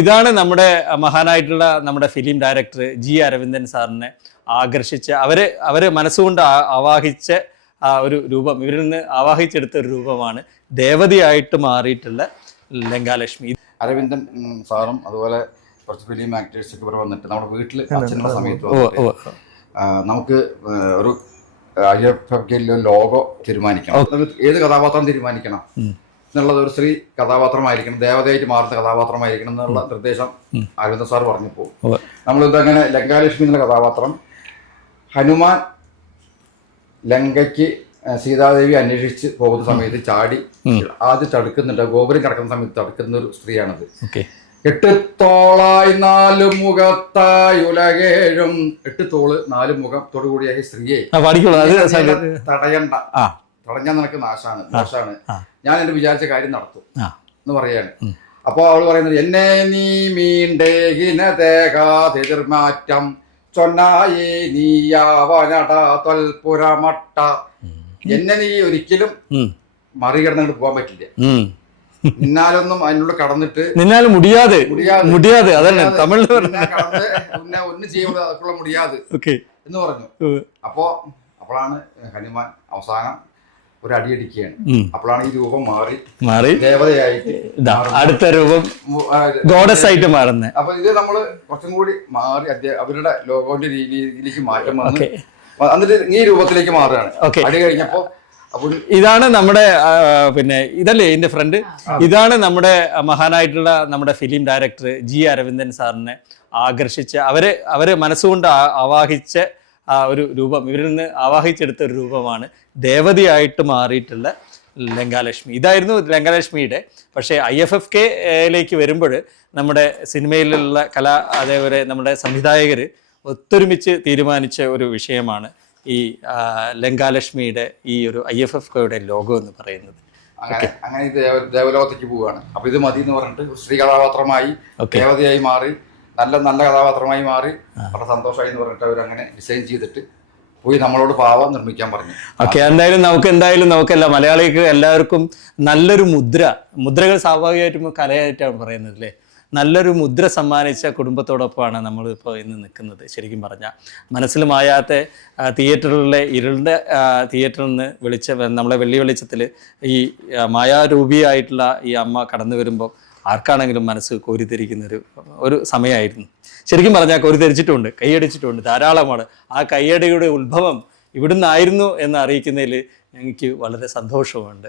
ഇതാണ് നമ്മുടെ മഹാനായിട്ടുള്ള നമ്മുടെ ഫിലിം ഡയറക്ടർ ജി അരവിന്ദൻ സാറിനെ ആകർഷിച്ച അവർ അവർ മനസ്സുകൊണ്ട് ആവാഹിച്ച ആ ഒരു രൂപം. ഇവരിൽ നിന്ന് ആവാഹിച്ചെടുത്ത ഒരു രൂപമാണ് ദേവതയായിട്ട് മാറിയിട്ടുള്ള ലങ്കാലക്ഷ്മി. അരവിന്ദൻ സാറും അതുപോലെ കുറച്ച് ഫിലിം ആക്ടേഴ്സ് ഒക്കെ ഇവിടെ വന്നിട്ട് നമ്മുടെ വീട്ടിൽ അച്ഛനുള്ള സമയത്ത് നമുക്ക് ഒരു ഐ എഫ് എഫ് ലോഗോ തീരുമാനിക്കണം ഏത് കഥാപാത്രം തീരുമാനിക്കണം? എന്നുള്ളത് ഒരു സ്ത്രീ കഥാപാത്രമായിരിക്കണം ദേവതയായിട്ട് മാറുന്ന കഥാപാത്രമായിരിക്കണം എന്നുള്ള നിർദ്ദേശം അരവിന്ദ സാർ പറഞ്ഞപ്പോൾ. ഉവ്വ്. നമ്മളിത് അങ്ങനെ ലങ്കാലക്ഷ്മി എന്നുള്ള കഥാപാത്രം ഹനുമാൻ ലങ്കയ്ക്ക് സീതാദേവി അന്വേഷിച്ച് പോകുന്ന സമയത്ത് ചാടി ആദ്യം തടുക്കുന്നുണ്ട് ഗോപുരം കിടക്കുന്ന സമയത്ത് തടുക്കുന്ന ഒരു സ്ത്രീയാണത്. എട്ടുത്തോളായി എട്ട് തോളായി നാല് മുഖത്തായി ഉലകേഴും. എട്ട് തോൾ നാല് മുഖം കൂടിയ സ്ത്രീയെ തടയണ്ട. തടഞ്ഞാൽ നിനക്ക് നാശാണ് നാശാണ്. ഞാൻ എന്റെ വിചാരിച്ച കാര്യം നടത്തും എന്ന് പറയാണ് അപ്പോൾ അവൾ പറയുന്നത് എന്നെ നീ മീണ്ടേഹിനതേകാതിർമാറ്റം ചൊന്നായി നീയാവനട തൊൽപുരമട്ട എന്നെ നീ ഒരിക്കലും ഉം. മറികടന്നിട്ട് പോകാൻ പറ്റില്ല. നിന്നാലൊന്നും അതിനുള്ള കടന്നിട്ട് നിന്നാലും മുടിയാതെ മുടിയാതെ. അതന്നെ. തമിഴിൽ പിന്നെ ഒന്നും ചെയ്യാനുള്ള മുടിയാത് എന്ന് പറഞ്ഞു അപ്പോ അപ്പോഴാണ് ഹനുമാൻ അവസാനം ഒരു അടിയടിക്കുകയാണ് അപ്പോഴാണ് ഈ രൂപം മാറി മാറി. ദേവതയായിട്ട് അടുത്ത രൂപം ഗോഡസ് ആയിട്ട് മാറുന്നത്. അപ്പൊ ഇത് നമ്മൾ കുറച്ചും കൂടി മാറി അവരുടെ ലോകോന്റെ രീതിയിലേക്ക് മാറ്റം വന്നു എന്നിട്ട് ഈ രൂപത്തിലേക്ക് മാറുകയാണ്. അടി കഴിഞ്ഞപ്പോ ഇതാണ് നമ്മുടെ പിന്നെ ഇതല്ലേ എന്റെ ഫ്രണ്ട്? ഇതാണ് നമ്മുടെ മഹാനായിട്ടുള്ള നമ്മുടെ ഫിലിം ഡയറക്ടർ ജി അരവിന്ദൻ സാറിനെ ആകർഷിച്ച് അവർ അവർ മനസ്സുകൊണ്ട് ആവാഹിച്ച ആ ഒരു രൂപം ഇവരിൽ നിന്ന് ആവാഹിച്ചെടുത്ത ഒരു രൂപമാണ് ദേവതയായിട്ട് മാറിയിട്ടുള്ള ലങ്കാലക്ഷ്മി. ഇതായിരുന്നു ലങ്കാലക്ഷ്മിയുടെ. പക്ഷേ ഐ എഫ് എഫ് കെയിലേക്ക് വരുമ്പോൾ നമ്മുടെ സിനിമയിലുള്ള കല അതേപോലെ നമ്മുടെ സംവിധായകർ ഒത്തൊരുമിച്ച് തീരുമാനിച്ച ഒരു വിഷയമാണ് ഈ ലങ്കാലക്ഷ്മിയുടെ ഈ ഒരു ഐ എഫ് എഫ് കെയുടെ ലോഗോ എന്ന് പറയുന്നത്. അങ്ങനെ അങ്ങനെ ദേവ ദേവലോകത്തേക്ക് പോവുകയാണ്. അപ്പൊ ഇത് മതി എന്ന് പറഞ്ഞിട്ട് സ്ത്രീ കഥാപാത്രമായി. ദേവതയായി മാറി നല്ല നല്ല കഥാപാത്രമായി മാറി വളരെ സന്തോഷമായി എന്ന് പറഞ്ഞിട്ട് അവർ അങ്ങനെ ഡിസൈൻ ചെയ്തിട്ട് പോയി നമ്മളോട് പാവം നിർമ്മിക്കാൻ പറഞ്ഞു. ഓക്കെ എന്തായാലും നമുക്ക് എന്തായാലും നമുക്കല്ല മലയാളികൾക്ക് എല്ലാവർക്കും നല്ലൊരു മുദ്ര മുദ്രകൾ സ്വാഭാവികമായിട്ടും കലയായിട്ടാണ് പറയുന്നത് അല്ലേ? നല്ലൊരു മുദ്ര സമ്മാനിച്ച കുടുംബത്തോടൊപ്പമാണ് നമ്മളിപ്പോൾ ഇന്ന് നിൽക്കുന്നത് ശരിക്കും പറഞ്ഞാൽ മനസ്സിൽ മായാത്ത തിയേറ്ററിലെ ഇരുളിന്റെ തിയേറ്ററിൽ നിന്ന് വിളിച്ച നമ്മളെ വെള്ളി വെളിച്ചത്തിൽ ഈ മായാരൂപിയായിട്ടുള്ള ഈ അമ്മ കടന്നു വരുമ്പോൾ ആർക്കാണെങ്കിലും മനസ്സ് കോരിത്തിരിക്കുന്ന ഒരു ഒരു സമയമായിരുന്നു. ശരിക്കും പറഞ്ഞാൽ കോരിത്തിരിച്ചിട്ടുണ്ട് കൈയടിച്ചിട്ടുണ്ട് ധാരാളമാണ്. ആ കൈയടിയുടെ ഉത്ഭവം ഇവിടുന്നായിരുന്നു എന്ന് അറിയിക്കുന്നതിൽ എനിക്ക് വളരെ സന്തോഷമുണ്ട്.